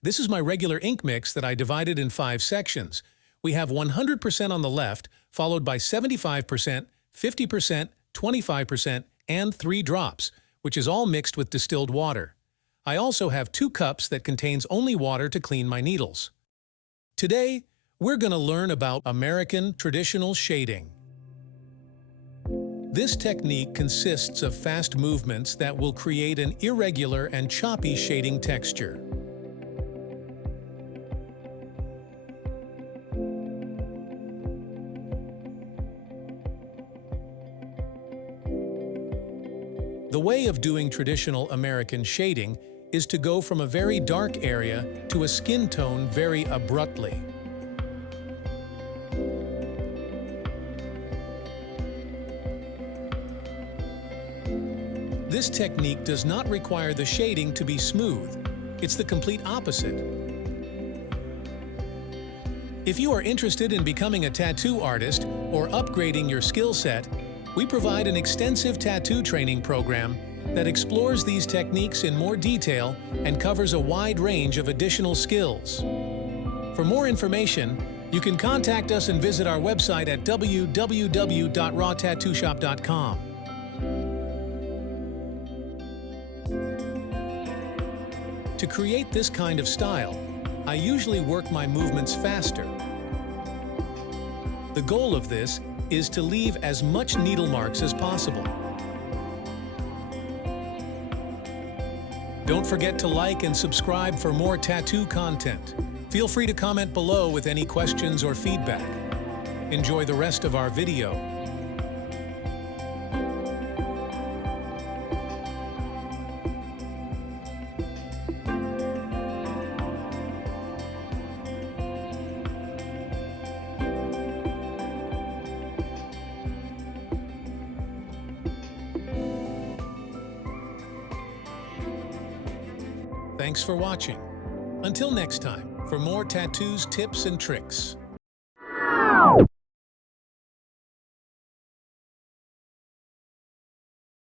This is my regular ink mix that I divided in 5 sections. We have 100% on the left, followed by 75%, 50%, 25%, and 3 drops, which is all mixed with distilled water. I also have 2 cups that contains only water to clean my needles. Today, we're going to learn about American traditional shading. This technique consists of fast movements that will create an irregular and choppy shading texture. The way of doing traditional American shading is to go from a very dark area to a skin tone very abruptly. This technique does not require the shading to be smooth. It's the complete opposite. If you are interested in becoming a tattoo artist or upgrading your skill set, we provide an extensive tattoo training program that explores these techniques in more detail and covers a wide range of additional skills. For more information, you can contact us and visit our website at www.rawtattooshop.com. To create this kind of style, I usually work my movements faster. The goal of this is to leave as much needle marks as possible. Don't forget to like and subscribe for more tattoo content. Feel free to comment below with any questions or feedback. Enjoy the rest of our video. Thanks for watching. Until next time, for more tattoos, tips, and tricks.